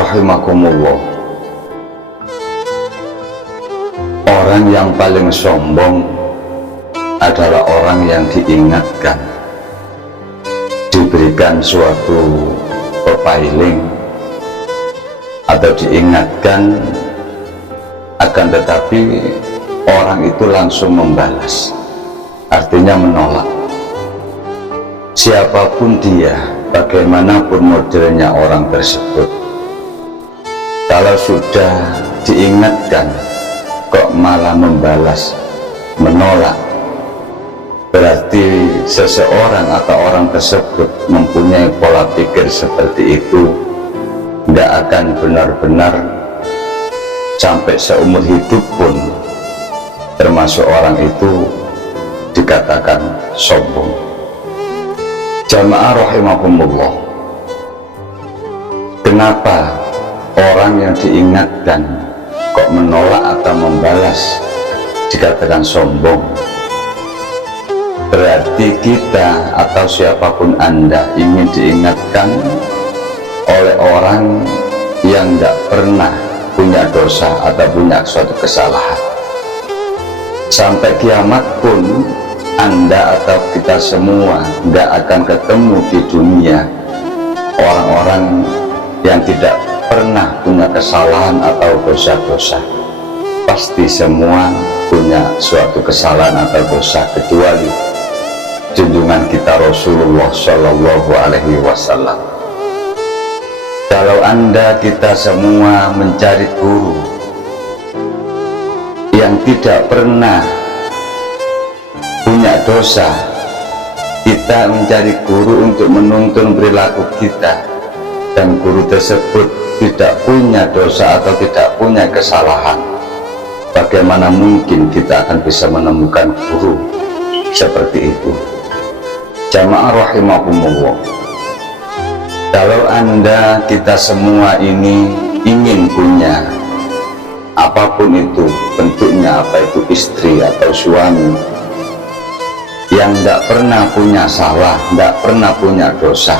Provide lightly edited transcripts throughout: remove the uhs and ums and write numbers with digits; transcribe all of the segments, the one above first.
rahimakumullah, orang yang paling sombong adalah orang yang diingatkan, diberikan suatu pepailing atau diingatkan, akan tetapi orang itu langsung membalas, artinya menolak. Siapapun dia, bagaimanapun modelnya orang tersebut, kalau sudah diingatkan kok malah membalas, menolak, berarti seseorang atau orang tersebut mempunyai pola pikir seperti itu, nggak akan benar-benar sampai seumur hidup pun termasuk orang itu dikatakan sombong. Jamaah rahimakumullah, kenapa orang yang diingatkan kok menolak atau membalas dikatakan sombong? Berarti kita atau siapapun Anda ingin diingatkan oleh orang yang tidak pernah punya dosa atau punya suatu kesalahan. Sampai kiamat pun Anda atau kita semua nggak akan ketemu di dunia orang-orang yang tidak pernah punya kesalahan atau dosa-dosa. Pasti semua punya suatu kesalahan atau dosa, kecuali junjungan kita Rasulullah Shallallahu Alaihi Wasallam. Kalau Anda kita semua mencari guru yang tidak pernah punya dosa, kita mencari guru untuk menuntun perilaku kita, dan guru tersebut tidak punya dosa atau tidak punya kesalahan, bagaimana mungkin kita akan bisa menemukan guru seperti itu? Jamaah rahimakumullah, kalau Anda kita semua ini ingin punya apapun itu bentuknya, apa itu istri atau suami yang tidak pernah punya salah, tidak pernah punya dosa,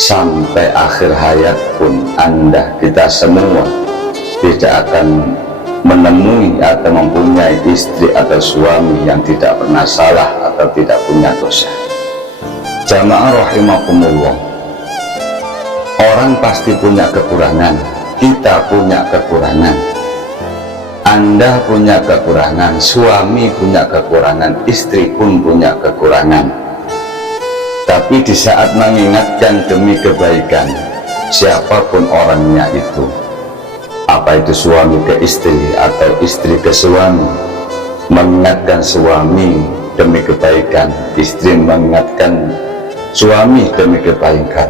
sampai akhir hayat pun Anda kita semua tidak akan menemui atau mempunyai istri atau suami yang tidak pernah salah atau tidak punya dosa. Jamaah rahimakumullah, orang pasti punya kekurangan, kita punya kekurangan, Anda punya kekurangan, suami punya kekurangan, istri pun punya kekurangan. Tapi di saat mengingatkan demi kebaikan siapapun orangnya itu, apa itu suami ke istri atau istri ke suami, mengingatkan suami demi kebaikan, istri mengingatkan suami demi kebaikan.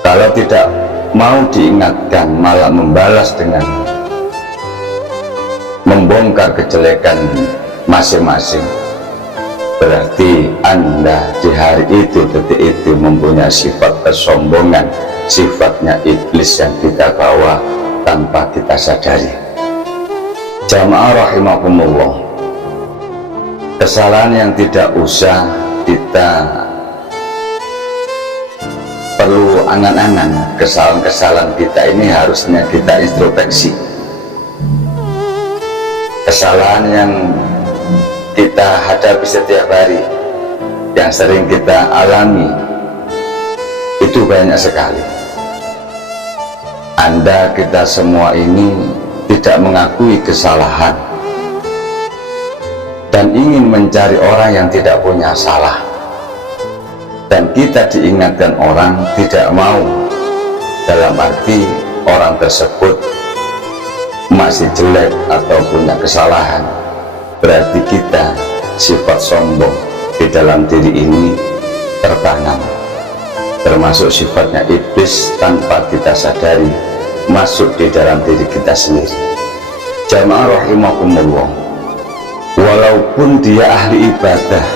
Kalau tidak mau diingatkan malah membalas dengan membongkar kejelekan masing-masing, berarti Anda di hari itu, detik itu mempunyai sifat kesombongan, sifatnya iblis yang kita bawa tanpa kita sadari. Jamaah rahimakumullah, kesalahan yang tidak usah kita perlu angan-angan, kesalahan-kesalahan kita ini harusnya kita introspeksi. Kesalahan yang kita hadapi setiap hari, yang sering kita alami, itu banyak sekali. Anda kita semua ini tidak mengakui kesalahan dan ingin mencari orang yang tidak punya salah, dan kita diingatkan orang tidak mau, dalam arti orang tersebut masih jelek atau punya kesalahan, berarti kita sifat sombong di dalam diri ini tertanam, termasuk sifatnya iblis tanpa kita sadari masuk di dalam diri kita sendiri. Jamaah rahimakumullah, walaupun dia ahli ibadah,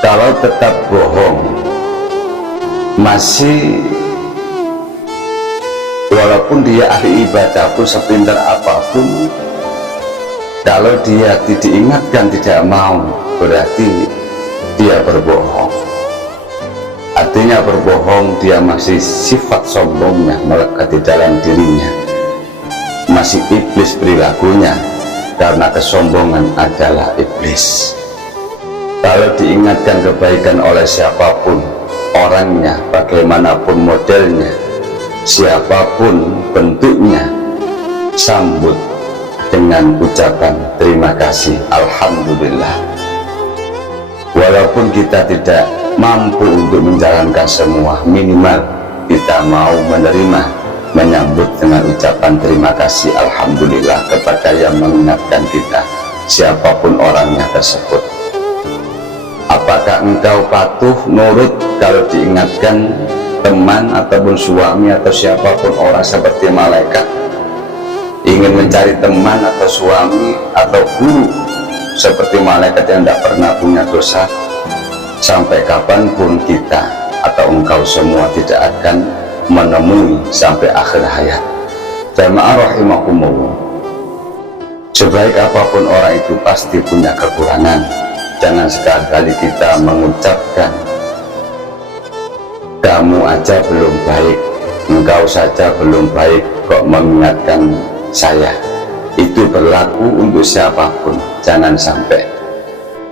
kalau tetap bohong, masih walaupun dia ahli ibadah pun, sepintar apapun, kalau dia diingatkan tidak mau, berarti dia berbohong. Artinya berbohong, dia masih sifat sombongnya melekat di dalam dirinya, masih iblis perilakunya, karena kesombongan adalah iblis. Kalau diingatkan kebaikan oleh siapapun, orangnya, bagaimanapun modelnya, siapapun bentuknya, sambut dengan ucapan terima kasih, alhamdulillah. Walaupun kita tidak mampu untuk menjalankan semua, minimal kita mau menerima, menyambut dengan ucapan terima kasih, alhamdulillah, kepada yang mengingatkan kita, siapapun orangnya tersebut. Apakah engkau patuh, nurut kalau diingatkan teman ataupun suami atau siapapun orang seperti malaikat? Ingin mencari teman atau suami atau guru seperti malaikat yang tidak pernah punya dosa? Sampai kapanpun kita atau engkau semua tidak akan menemui sampai akhir hayat. Jamaah rahimakumullah, sebaik apapun orang itu pasti punya kekurangan. Jangan sekali-kali kita mengucapkan kamu aja belum baik, engkau saja belum baik, kok mengingatkan saya. Itu berlaku untuk siapapun. Jangan sampai.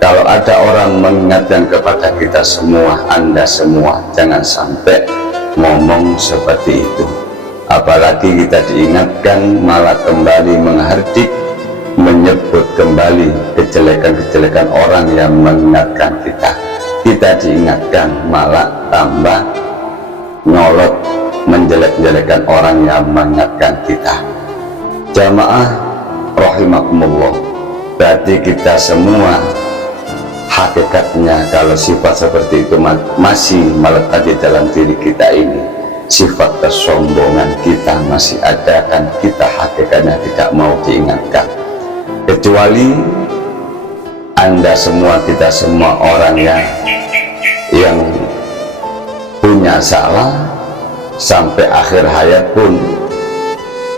Kalau ada orang mengingatkan kepada kita semua, Anda semua, jangan sampai ngomong seperti itu. Apalagi kita diingatkan malah kembali menghardik, menyebut kembali kejelekan-kejelekan orang yang mengingatkan kita. Kita diingatkan malah tambah nyolot, menjelek-jelekan orang yang mengingatkan kita. Jamaah rahimakumullah, berarti kita semua hakikatnya kalau sifat seperti itu masih melekat di dalam diri kita ini, sifat kesombongan kita masih ada, dan kita hakikatnya tidak mau diingatkan. Kecuali Anda semua, kita semua orang yang punya salah, sampai akhir hayat pun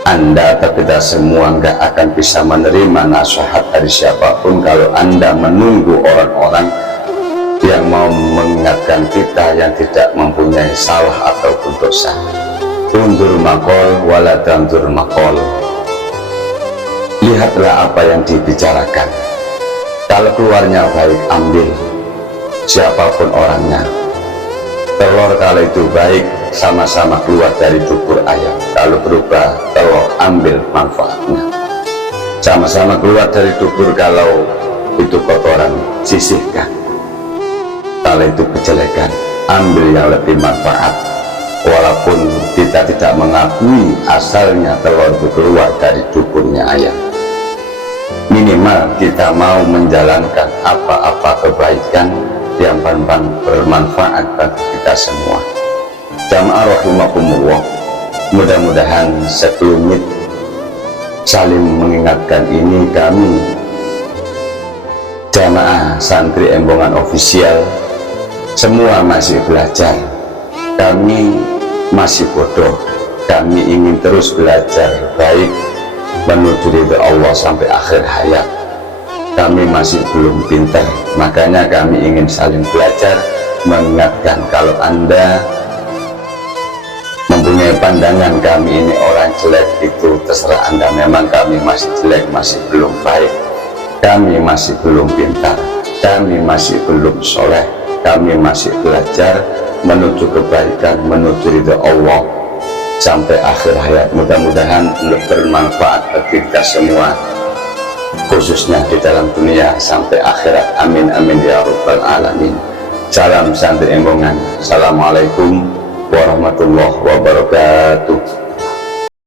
Anda atau kita semua nggak akan bisa menerima nasihat dari siapapun kalau Anda menunggu orang-orang yang mau mengingatkan kita yang tidak mempunyai salah ataupun dosa. Undur makol wala tandur makol. Lihatlah apa yang dibicarakan. Kalau keluarnya baik, ambil, siapapun orangnya. Telur kalau itu baik, sama-sama keluar dari dubur ayam. Kalau berubah telur, ambil manfaatnya. Sama-sama keluar dari dubur, kalau itu kotoran, sisihkan. Kalau itu kejelekan, ambil yang lebih manfaat. Walaupun kita tidak mengakui asalnya telur itu keluar dari duburnya ayam, minimal kita mau menjalankan apa-apa kebaikan yang bermanfaat bagi kita semua. Jamaah rahimakumullah, mudah-mudahan sekelumit saling mengingatkan ini kami jamaah santri Embongan Official semua masih belajar. Kami masih bodoh, kami ingin terus belajar baik menuju ridha Allah sampai akhir hayat. Kami masih belum pintar, makanya kami ingin saling belajar, mengingatkan. Kalau Anda mempunyai pandangan kami ini orang jelek, itu terserah Anda. Memang kami masih jelek, masih belum baik, kami masih belum pintar, kami masih belum soleh, kami masih belajar menuju kebaikan, menuju ridha Allah sampai akhir hayat. Mudah-mudahan bermanfaat bagi kita semua, khususnya di dalam dunia sampai akhirat. Amin amin ya rabbal alamin. Salam santri Embongan. Assalamualaikum warahmatullahi wabarakatuh.